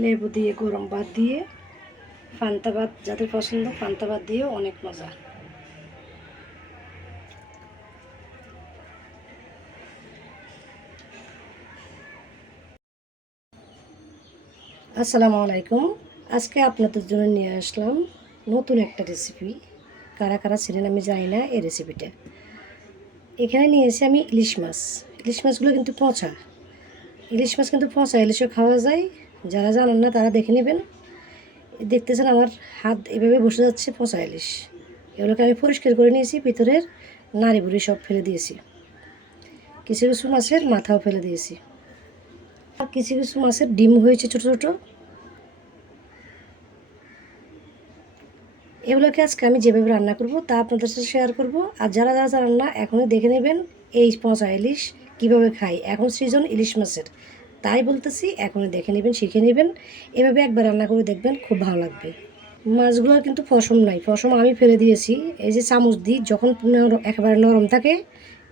লেবু দিয়ে, গরম ভাত দিয়ে পান্তা ভাত যাদের পছন্দ পান্তা ভাত দিয়েও অনেক মজা। আসসালামু আলাইকুম। আজকে আপনাদের জন্য নিয়ে আসলাম নতুন একটা রেসিপি কারা কারা ছিলেন আমি জানি না এই রেসিপিটা এখানে নিয়ে নিয়েছি আমি ইলিশ মাছ। ইলিশ মাছগুলো কিন্তু পচা। ইলিশ মাছ কিন্তু পচা, ইলিশও খাওয়া যায় যারা জানেন না, তারা দেখে নেবেন। দেখতেছেন আমার হাত এভাবে বসে যাচ্ছে পচা ইলিশ। এগুলোকে আমি পরিষ্কার করে নিয়েছি, ভিতরের নাড়ি বুড়ি সব ফেলে দিয়েছি। কিছু কিছু মাছের মাথাও ফেলে দিয়েছি। আর কিছু কিছু মাছের ডিম হয়েছে ছোট ছোট। এগুলোকে আজকে আমি যেভাবে রান্না করব, তা আপনাদের সাথে শেয়ার করব। আর যারা যারা জানেন না, এখনই দেখে নেবেন এই পচা ইলিশ কীভাবে খাই। এখন সিজন ইলিশ মাছের। তাই বলতেছি, এখনই দেখে নেবেন, শিখে নেবেন। এভাবে একবার রান্না করে দেখবেন, খুব ভালো লাগবে। মাছগুলোর কিন্তু ফসম নাই ফসম আমি ফেলে দিয়েছি। এই যে চামচ দিই যখন একেবারে নরম থাকে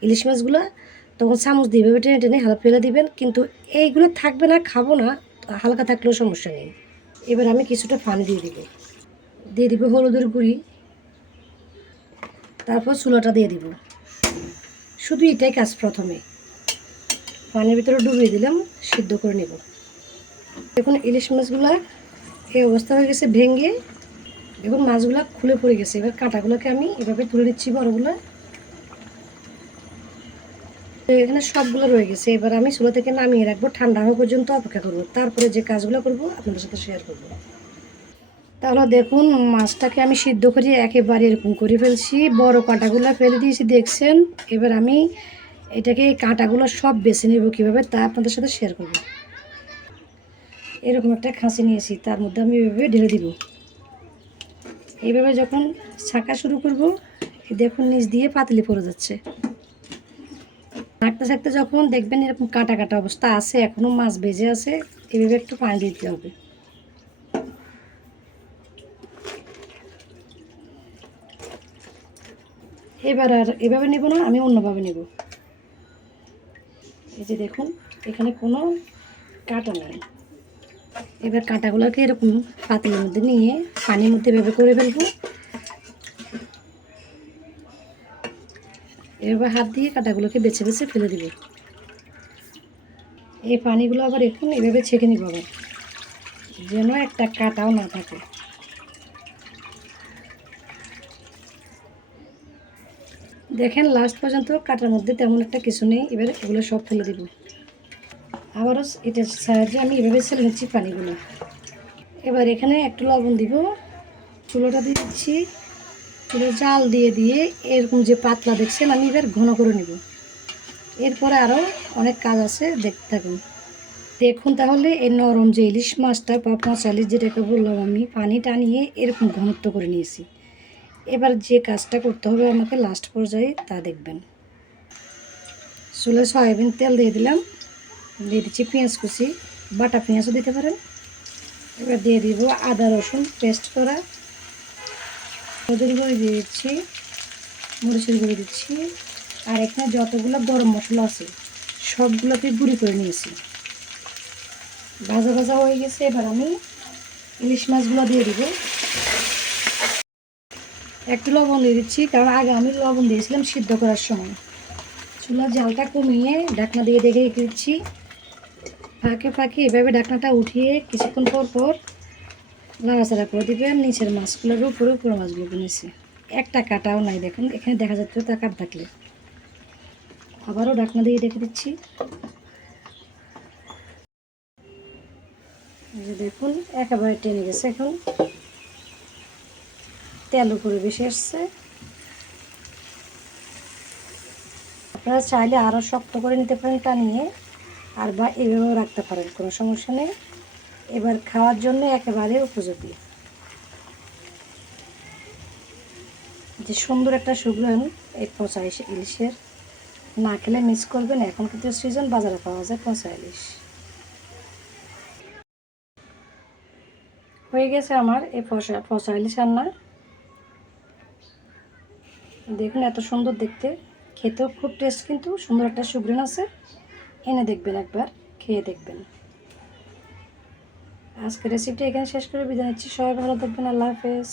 ইলিশ মাছগুলো, তখন চামচ দিয়ে এভাবে টেনে টেনে হালকা ফেলে দিবেন। কিন্তু এইগুলো থাকবে না, খাব না, হালকা থাকলেও সমস্যা নেই। এবার আমি কিছুটা পানি দিয়ে দিব। দিয়ে দিব হলুদের গুঁড়ি। তারপর চুলাটা দিয়ে দিব। শুধু এটাই কাজ প্রথমে। পানির ভিতরে ডুবিয়ে দিলাম, সিদ্ধ করে নেব। দেখুন, ইলিশ মাছগুলা এই অবস্থা হয়ে গেছে, ভেঙে দেখুন মাছগুলা খুলে পড়ে গেছে। এবার কাঁটাগুলোকে আমি এভাবে তুলে নিচ্ছি, বড়গুলো। এখানে সবগুলো রয়ে গেছে। এবার আমি চুলা থেকে নামিয়ে রাখব, ঠান্ডা হওয়া পর্যন্ত অপেক্ষা করব। তারপরে যে কাজগুলো করব, আপনাদের সাথে শেয়ার করব। তাহলে দেখুন, মাছটাকে আমি সিদ্ধ করে একেবারে এরকম করে ফেলছি। বড় কাঁটাগুলো ফেলে দিয়েছি, দেখছেন? এবার আমি এটাকে এই কাঁটাগুলো সব বেছে নেব কীভাবে তা আপনাদের সাথে শেয়ার করব। এরকম একটা খাঁচি নিয়েছি, তার মধ্যে আমি এভাবে ঢেলে দিব। এইভাবে যখন ছাঁকা শুরু করব দেখুন নিচ দিয়ে পাতলি পড়ে যাচ্ছে। থাকতে থাকতে যখন দেখবেন এরকম কাটা কাটা অবস্থা আছে এখনও মাছ বেজে আছে, এভাবে একটু পানি দিতে হবে। এবার আর এভাবে নেব না, আমি অন্যভাবে নেব। এই যে দেখুন, এখানে কোনো কাঁটা নাই। এবার কাঁটাগুলোকে এরকম পাতিলের মধ্যে নিয়ে পানির মধ্যে এভাবে করে ফেলব। এবার হাত দিয়ে কাঁটাগুলোকে বেছে বেছে ফেলে দিব। এই পানিগুলো আবার এখন এভাবে ছেঁকে নিব আবার, যেন একটা কাঁটাও না থাকে। দেখেন লাস্ট পর্যন্ত কাটার মধ্যে তেমন একটা কিছু নেই। এবার এগুলো সব ফেলে দিব। আবারও এটার সাহায্যে আমি এভাবে ছেলে নিচ্ছি পানিগুলো। এবার এখানে একটু লবণ দিব। চুলোটা দিয়ে দিচ্ছি। চুলো জাল দিয়ে দিয়ে এরকম যে পাতলা দেখছেন, আমি এবার ঘন করে নেব। এরপরে আরও অনেক কাজ আছে, দেখতে থাকুন। দেখুন তাহলে, এই নরম যে ইলিশ মাছটা বা পচা ইলিশ যেটাকে বললাম আমি পানি টানিয়ে এরকম ঘনত্ব করে নিয়েছি। এবার যে কাজটা করতে হবে আমাকে লাস্ট পর্যায়ে তা দেখবেন। চুলে সয়াবিন তেল দিয়ে দিলাম, দিয়ে দিচ্ছি পেঁয়াজ কুচি, বাটা পেঁয়াজও দিতে পারেন। এবার দিয়ে দিব আদা রসুন পেস্ট করা। হলুদের গুঁড়ি দিয়ে দিচ্ছি, মরিচের গুঁড়ি দিচ্ছি, আর এখানে যতগুলো গরম মশলা আছে, সবগুলোকে গুঁড়ি করে নিয়েছি। ভাজা ভাজা হয়ে গেছে, এবার আমি ইলিশ মাছগুলো দিয়ে দিব। একটু লবণ দিয়ে দিচ্ছি, কারণ আগে আমি লবণ দিয়েছিলাম সিদ্ধ করার সময়। চুলার জালটা কমিয়ে ঢাকনা দিয়ে দেখে রেখে দিচ্ছি। ফাঁকে ফাঁকে এভাবে ঢাকনাটা উঠিয়ে কিছুক্ষণ পর পর নাড়াচাড়া করে দিবেন নিচের মাছগুলোর উপরে উপরে মাছগুলো নিচে। একটা কাটাও নাই দেখুন, এখানে দেখা যাচ্ছে তা কাট থাকলে। আবারও ঢাকনা দিয়ে রেখে দিচ্ছি। দেখুন, একেবারে টেনে গেছে এখন। তেল উপরে বেশি আসছে। আপনারা চাইলে আরও শক্ত করে নিতে পারেন টানিয়ে আর বা এভাবেও রাখতে পারেন, কোনো সমস্যা নেই। এবার খাওয়ার জন্য একেবারে উপযোগী। যে সুন্দর একটা সুগ্রহণ এই পচা ইলিশের না খেলে মিস করবেন, এখন কিন্তু সিজন বাজারে পাওয়া যায় পচা ইলিশ। হয়ে গেছে আমার এই পচা পচা ইলিশ রান্না। দেখুন, এত সুন্দর দেখতে। খেতেও খুব টেস্ট কিন্তু সুন্দর একটা সুগ্রেন আছে। এনে দেখবেন একবার, খেয়ে দেখবেন। আজকে রেসিপিটা এখানে শেষ করে বিদায় নিচ্ছি। সবাই ভালো থাকবেন। আল্লাহ হাফেজ।